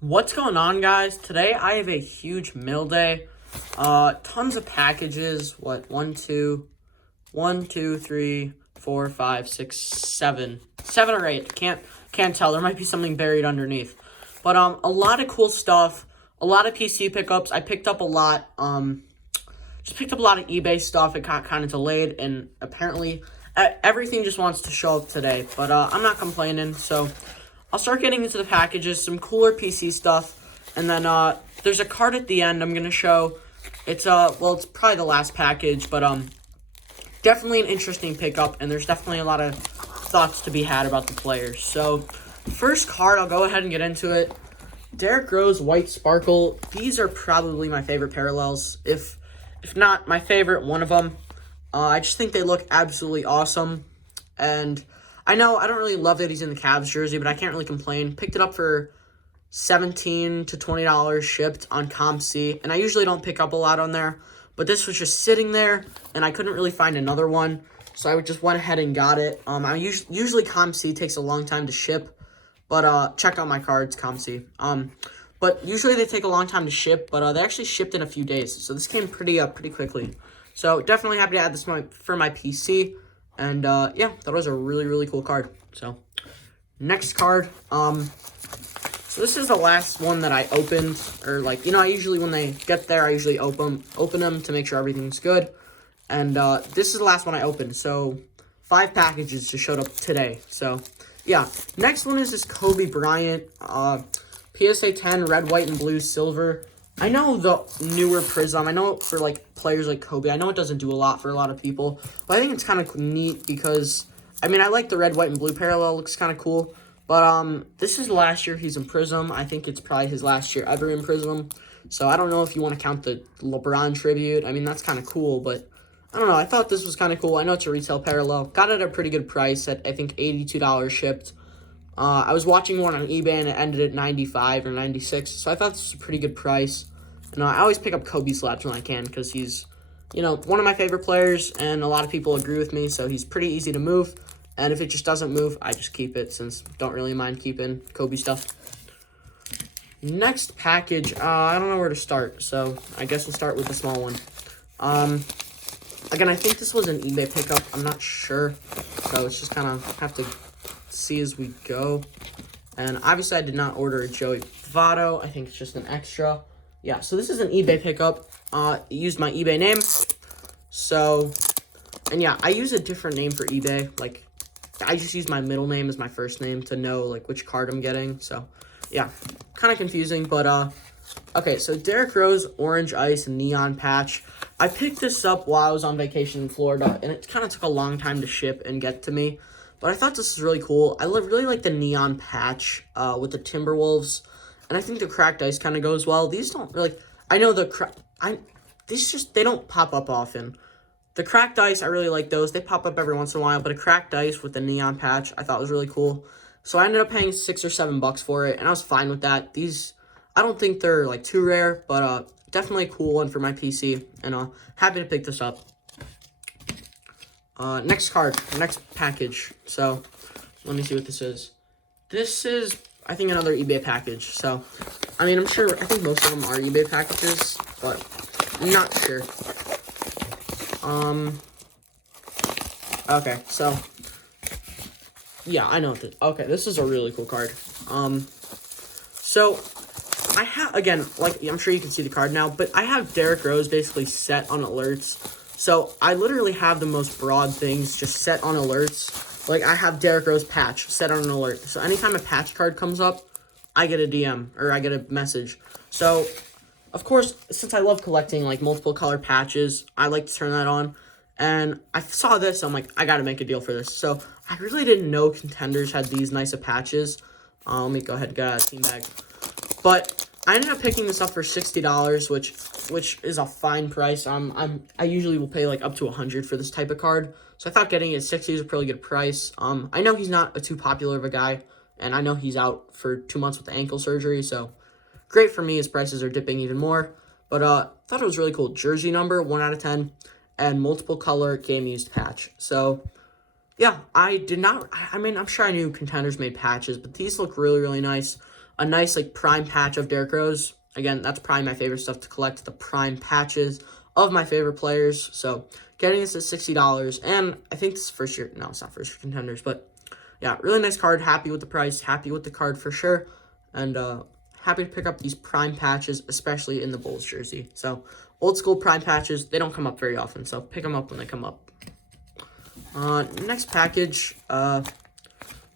What's going on, guys? Today I have a huge mail day. Tons of packages. What? One, two, three, four, five, six, seven. 7 or 8. Can't tell. There might be something buried underneath. But a lot of cool stuff. A lot of PC pickups. I picked up a lot. Just picked up a lot of eBay stuff. It got kind of delayed, and apparently everything just wants to show up today. But I'm not complaining. So I'll start getting into the packages, some cooler PC stuff, and then there's a card at the end I'm gonna show. It's it's probably the last package, but definitely an interesting pickup, and there's definitely a lot of thoughts to be had about the players. So first card, I'll go ahead and get into it. Derrick Rose White Sparkle. These are probably my favorite parallels, if not my favorite, one of them. I just think they look absolutely awesome, and I know I don't really love that he's in the Cavs jersey, but I can't really complain. Picked it up for $17 to $20 shipped on ComC, and I usually don't pick up a lot on there, but this was just sitting there, and I couldn't really find another one, so I just went ahead and got it. Usually ComC takes a long time to ship, but check out my cards, ComC. But usually they take a long time to ship, but they actually shipped in a few days, so this came pretty quickly. So definitely happy to add this for my PC. And, yeah, that was a really, really cool card. So, next card. So this is the last one that I opened. Or, I usually, when they get there, I usually open them to make sure everything's good. And, this is the last one I opened. So, 5 packages just showed up today. So, yeah. Next one is this Kobe Bryant. PSA 10, red, white, and blue, silver. I know the newer Prism, I know for, players like Kobe, I know it doesn't do a lot for a lot of people, but I think it's kind of neat because, I like the red, white, and blue parallel, looks kind of cool, but, this is the last year he's in Prism. I think it's probably his last year ever in Prism, so I don't know if you want to count the LeBron tribute. That's kind of cool, but I don't know, I thought this was kind of cool. I know it's a retail parallel, got it at a pretty good price at, I think, $82 shipped. I was watching one on eBay, and it ended at $95 or $96, so I thought this was a pretty good price. And I always pick up Kobe slabs when I can because he's, one of my favorite players, and a lot of people agree with me, so he's pretty easy to move. And if it just doesn't move, I just keep it since I don't really mind keeping Kobe stuff. Next package, I don't know where to start, so I guess we'll start with the small one. Again, I think this was an eBay pickup. I'm not sure, so it's just kind of have to see as we go. And obviously I did not order a Joey Votto. I think it's just an extra. Yeah, so this is an eBay pickup. Used my eBay name. So, and yeah, I use a different name for eBay. I just use my middle name as my first name to know, which card I'm getting. So, yeah, kind of confusing, but, okay, so Derrick Rose, Orange Ice, and Neon Patch. I picked this up while I was on vacation in Florida, and it kind of took a long time to ship and get to me. But I thought this was really cool. I really like the Neon Patch with the Timberwolves. And I think the cracked ice kind of goes well. These don't really, I know they don't pop up often. The cracked ice, I really like those. They pop up every once in a while, but a cracked ice with the Neon Patch I thought was really cool. So I ended up paying $6 or $7 for it, and I was fine with that. These, I don't think they're too rare, but definitely a cool one for my PC, and happy to pick this up. Next card, next package. So let me see what this is. This is, I think, another eBay package. So, I think most of them are eBay packages, but I'm not sure. Okay, so, yeah, I know this. Okay, this is a really cool card. So, I have, again, I'm sure you can see the card now, but I have Derrick Rose basically set on alerts. So, I literally have the most broad things just set on alerts. I have Derrick Rose patch set on an alert. So, anytime a patch card comes up, I get a DM, or I get a message. So, of course, since I love collecting, multiple color patches, I like to turn that on. And I saw this, I'm like, I gotta make a deal for this. So, I really didn't know Contenders had these nice of patches. Let me go ahead and get a team bag. But I ended up picking this up for $60, which is a fine price. I usually will pay up to $100 for this type of card. So I thought getting it at $60 is a pretty good price. I know he's not too popular of a guy, and I know he's out for 2 months with the ankle surgery, so great for me. His prices are dipping even more. But thought it was really cool. Jersey number, 1 out of 10, and multiple color game used patch. So yeah, I did not, I'm sure I knew Contenders made patches, but these look really, really nice. a nice like prime patch of Derrick Rose. Again, that's probably my favorite stuff to collect, the prime patches of my favorite players. So getting this at $60, and I think this is first year. No, it's not first year contenders, but yeah, really nice card. Happy with the price. Happy with the card for sure, and happy to pick up these prime patches, especially in the Bulls jersey. So old school prime patches, they don't come up very often, so pick them up when they come up. Next package. Let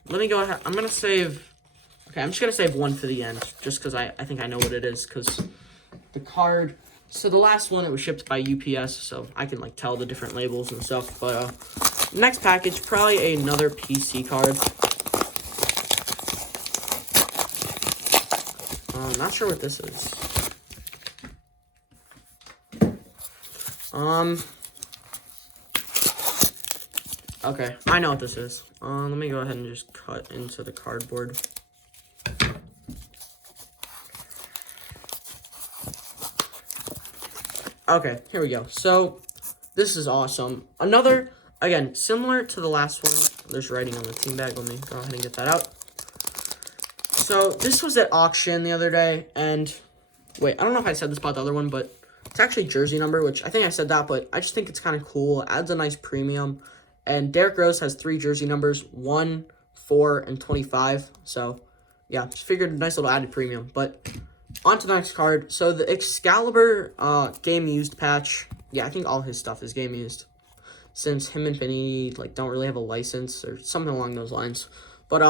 me go ahead. I'm gonna save. Okay, I'm just going to save one for the end, just because I think I know what it is, because the card, so the last one, it was shipped by UPS, so I can, like, tell the different labels and stuff, but, next package, probably another PC card. Not sure what this is. Okay, I know what this is. Let me go ahead and just cut into the cardboard. Okay, here we go. So, this is awesome. Another, again, similar to the last one. There's writing on the team bag. Let me go ahead and get that out. So, this was at auction the other day, and, wait, I don't know if I said this about the other one, but it's actually jersey number, which I think I said that, but I just think it's kind of cool. It adds a nice premium, and Derrick Rose has 3 jersey numbers, 1, 4, and 25. So, yeah, just figured a nice little added premium, but on to the next card. So, the Excalibur game used patch. Yeah, I think all his stuff is game used, since him and Panini, like, don't really have a license or something along those lines. But,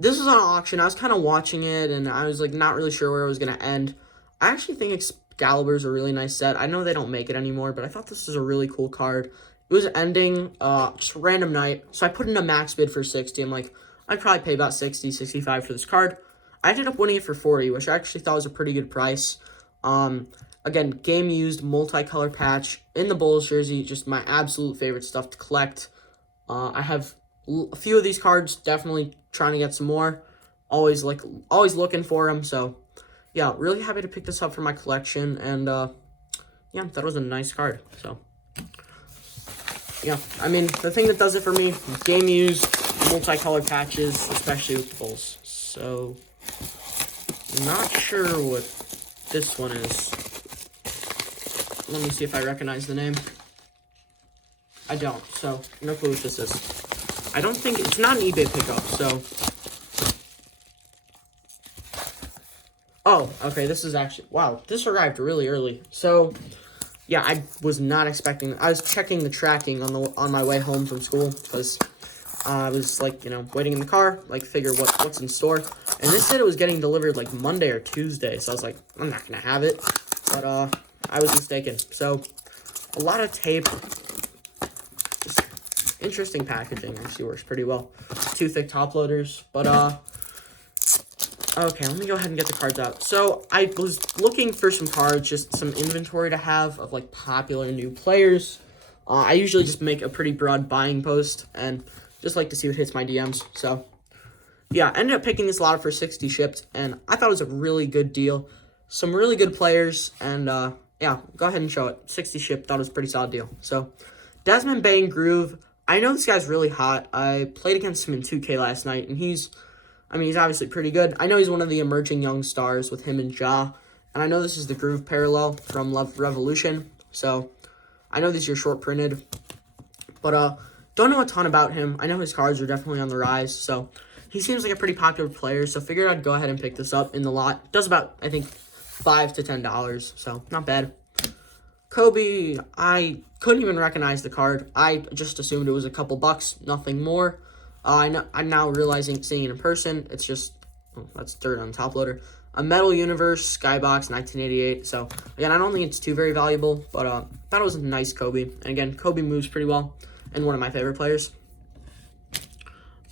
this was on auction. I was kind of watching it, and I was, like, not really sure where it was going to end. I actually think Excalibur's a really nice set. I know they don't make it anymore, but I thought this was a really cool card. It was ending just a random night, so I put in a max bid for 60. I'm like, I'd probably pay about 60, 65 for this card. I ended up winning it for 40, which I actually thought was a pretty good price. Again, game-used, multicolor patch in the Bulls jersey, just my absolute favorite stuff to collect. I have a few of these cards, definitely trying to get some more. Always looking for them, so yeah, really happy to pick this up for my collection, and yeah, that was a nice card, so yeah, I mean, the thing that does it for me, game-used, multicolored patches, especially with the Bulls. So, not sure what this one is. Let me see if I recognize the name. I don't, so no clue what this is. I don't think, it's not an eBay pickup, so. Oh, okay, this is actually, wow, this arrived really early. So, yeah, I was not expecting, I was checking the tracking on my way home from school, because I was, like, you know, waiting in the car, like, figure what's in store. And this said it was getting delivered, like, Monday or Tuesday. So I was like, I'm not going to have it. But, I was mistaken. So, a lot of tape. Just interesting packaging. Actually works pretty well. 2 thick top loaders. But, okay, let me go ahead and get the cards out. So, I was looking for some cards, just some inventory to have of, like, popular new players. I usually just make a pretty broad buying post, and just like to see what hits my DMs. So, yeah, I ended up picking this lot for 60 shipped, and I thought it was a really good deal. Some really good players, and, yeah, go ahead and show it. 60 shipped, thought it was a pretty solid deal. So, Desmond Bane Groove. I know this guy's really hot. I played against him in 2K last night, and he's obviously pretty good. I know he's one of the emerging young stars with him and Ja, and I know this is the Groove parallel from Love Revolution. So, I know these are short printed, but, don't know a ton about him. I know his cards are definitely on the rise, so he seems like a pretty popular player, so figured I'd go ahead and pick this up in the lot. Does about, I think, $5 to $10, so not bad. Kobe, I couldn't even recognize the card. I just assumed it was a couple bucks, nothing more. I'm now realizing, seeing it in person, it's just, oh, that's dirt on the top loader. A Metal Universe Skybox 1988. So, again, I don't think it's too very valuable, but thought it was a nice Kobe. And again, Kobe moves pretty well, and one of my favorite players.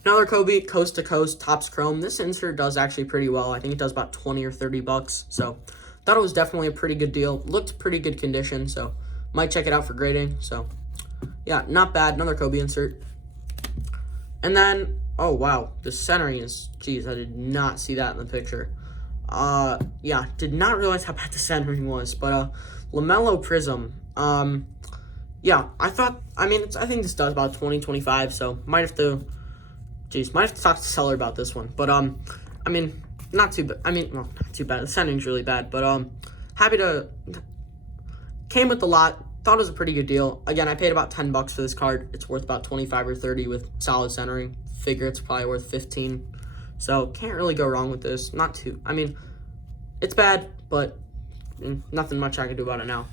Another Kobe, Coast to Coast, Topps Chrome. This insert does actually pretty well. I think it does about 20 or 30 bucks. So, thought it was definitely a pretty good deal. Looked pretty good condition, so might check it out for grading. So, yeah, not bad. Another Kobe insert. And then, oh, wow, the centering is, geez, I did not see that in the picture. Yeah, did not realize how bad the centering was, but, Lamello Prism, yeah, I think this does about 20, 25, so might have to talk to the seller about this one, but, not too bad. I mean, well, not too bad. The sending's really bad, but happy to came with the lot. Thought it was a pretty good deal. Again, I paid about $10 for this card. It's worth about 25 or 30 with solid centering. Figure it's probably worth 15. So can't really go wrong with this. Not too. I mean, it's bad, but nothing much I can do about it now.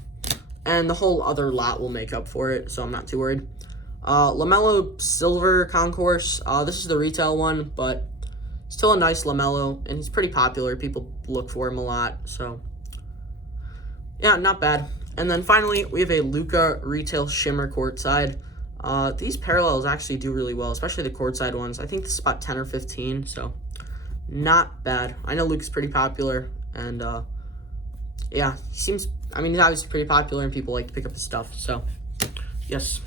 And the whole other lot will make up for it, so I'm not too worried. Lamello Silver Concourse. This is the retail one, but still a nice Lamello, and he's pretty popular. People look for him a lot, so yeah, not bad. And then finally, we have a Luka Retail Shimmer Courtside. These parallels actually do really well, especially the courtside ones. I think this is about 10 or 15, so not bad. I know Luka's pretty popular, and yeah, he seems, I mean, he's obviously pretty popular, and people like to pick up his stuff, so yes.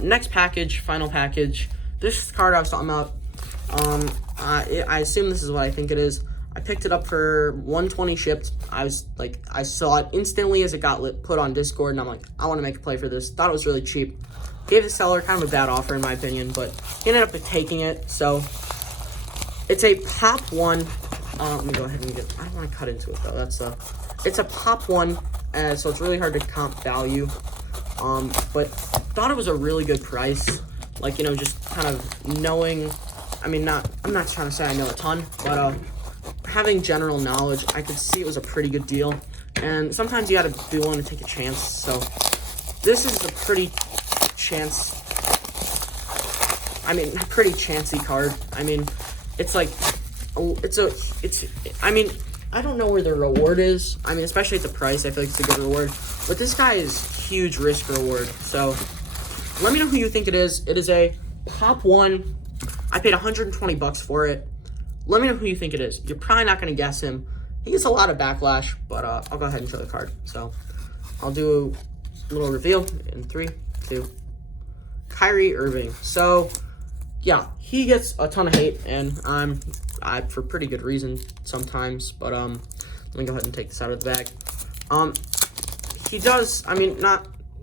Next package, final package. This card I was talking about, I assume this is what I think it is. I picked it up for $120 shipped. I saw it instantly as it got put on Discord, and I'm like, I want to make a play for this. Thought it was really cheap. Gave the seller kind of a bad offer in my opinion, but he ended up taking it. So it's a pop one. Let me go ahead and I don't want to cut into it though. It's a pop one, so it's really hard to comp value. But thought it was a really good price. Like, you know, just kind of knowing. I mean, I'm not trying to say I know a ton, but having general knowledge, I could see it was a pretty good deal. And sometimes you gotta be willing to take a chance. So this is a pretty pretty chancy card. I mean, it's like, I mean, I don't know where the reward is. I mean, especially at the price, I feel like it's a good reward. But this guy is huge risk reward. So let me know who you think it is. It is a pop one. I paid $120 for it. Let me know who you think it is. You're probably not going to guess him. He gets a lot of backlash, but I'll go ahead and show the card. So I'll do a little reveal in 3, 2. Kyrie Irving. So yeah, he gets a ton of hate, and for pretty good reason sometimes. But let me go ahead and take this out of the bag. He does. I mean,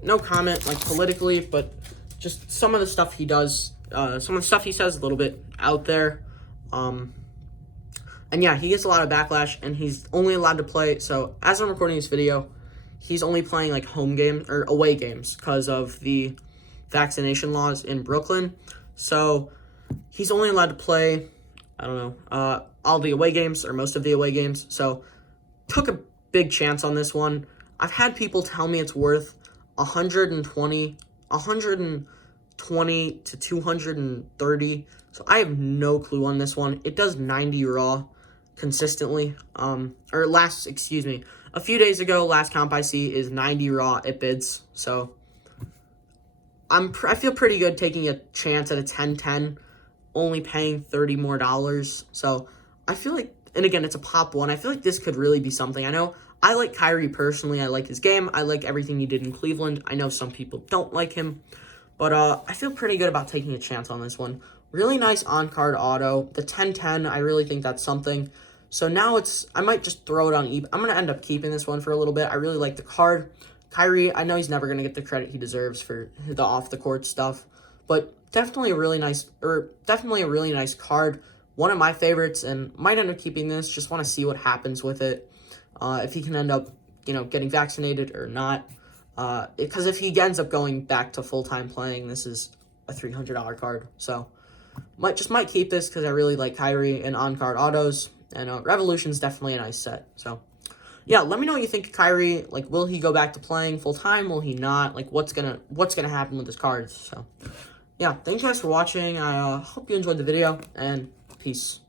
no comment like politically, but just some of the stuff he does. Some of the stuff he says is a little bit out there. And yeah, he gets a lot of backlash, and he's only allowed to play. So as I'm recording this video, he's only playing like home games or away games because of the vaccination laws in Brooklyn. So he's only allowed to play, I don't know, all the away games or most of the away games. So took a big chance on this one. I've had people tell me it's worth 120 to 230. So I have no clue on this one. It does 90 raw consistently. A few days ago, last comp I see is 90 raw at bids. So I feel pretty good taking a chance at a 10-10, only paying $30 more. So I feel like, and again, it's a pop one. I feel like this could really be something. I know I like Kyrie personally. I like his game. I like everything he did in Cleveland. I know some people don't like him, but I feel pretty good about taking a chance on this one. Really nice on-card auto. The 10-10, I really think that's something. So now I might just throw it on eBay. I'm going to end up keeping this one for a little bit. I really like the card. Kyrie, I know he's never going to get the credit he deserves for the off-the-court stuff, but definitely a really nice card. One of my favorites, and might end up keeping this. Just want to see what happens with it. If he can end up, getting vaccinated or not. Because if he ends up going back to full-time playing, this is a $300 card. So might keep this because I really like Kyrie and on-card autos. And Revolution's definitely a nice set. So yeah, let me know what you think of Kyrie. Like, will he go back to playing full-time? Will he not? Like, what's gonna happen with his cards? So yeah, thanks guys for watching. I hope you enjoyed the video, and peace.